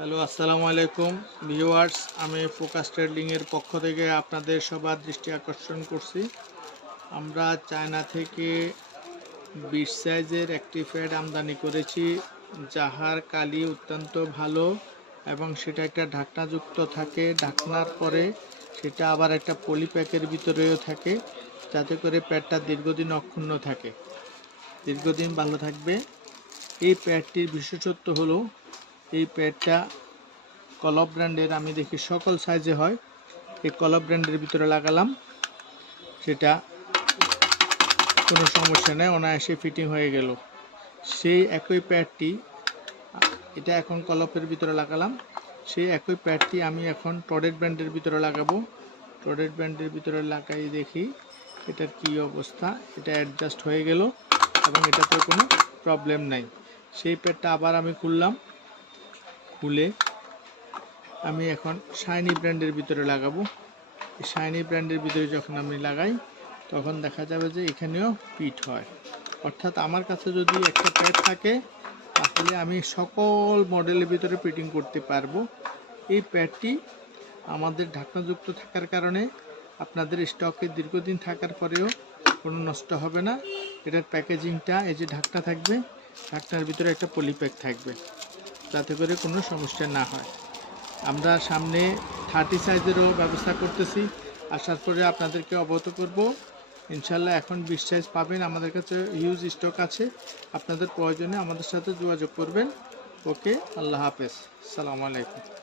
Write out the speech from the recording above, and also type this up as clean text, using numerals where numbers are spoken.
Hello, আসসালামু আলাইকুম viewers. আমি ফোকাস ট্রেডিংয়ের পক্ষ থেকে আপনাদের সবার দৃষ্টি আকর্ষণ করছি। আমরা চায়না থেকে 20 সাইজের একটি প্যাড আমদানি করেছি, যাহার কালি অত্যন্ত ভালো এবং সেটা একটা ঢাকনাযুক্ত থাকে। ঢাকনার পরে সেটা আবার একটা পলিপ্যাকের ভিতরেও থাকে, যাতে করে প্যাডটা দীর্ঘদিন অক্ষুণ্ণ থাকে, দীর্ঘদিন ভালো থাকবে। এই প্যাডটির বিশেষত্ব হলো এই প্যাডটা কলপ ব্র্যান্ডের। আমি দেখি সকল সাইজে হয়। এই কলপ ব্র্যান্ডের ভিতরে লাগালাম, সেটা কোনো সমস্যা নেই, অনায়াসে ফিটিং হয়ে গেল। সেই একই প্যাডটি, এটা এখন কলপের ভিতরে লাগালাম, সেই একই প্যাডটি আমি এখন টডেট ব্র্যান্ডের ভিতরে লাগাবো। টডেট ব্র্যান্ডের ভিতরে লাগাই দেখি এটার কি অবস্থা। এটা অ্যাডজাস্ট হয়ে গেল এবং এটাতে কোনো প্রবলেম নাই। সেই প্যাডটা আবার আমি খুলে আমি এখন শাইনি ব্র্যান্ডের ভিতরে লাগাবো। শাইনি ব্র্যান্ডের ভিতরে যখন আমি লাগাই, তখন দেখা যাবে যে এখানেও ফিট হয়। অর্থাৎ আমার কাছে যদি একটা প্যাড থাকে, তাহলে আমি সকল মডেলের ভিতরে ফিটিং করতে পারবো। এই প্যাডটি আমাদের ঢাকনাযুক্ত থাকার কারণে আপনাদের স্টকে দীর্ঘদিন থাকার পরেও কোনো নষ্ট হবে না। এটার প্যাকেজিংটা, এই যে ঢাকনা থাকবে, ঢাকনার ভিতরে একটা পলিপ্যাক থাকবে, যাতে করে কোনো সমস্যা না হয়। আমরা সামনে 30 সাইজেরও ব্যবস্থা করতেছি, আসার পরে আপনাদেরকে অবগত করব। ইনশাল্লাহ এখন 20 সাইজ পাবেন, আমাদের কাছে হিউজ স্টক আছে। আপনাদের প্রয়োজনে আমাদের সাথে যোগাযোগ করবেন। ওকে, আল্লাহ হাফেজ, আসসালামু আলাইকুম।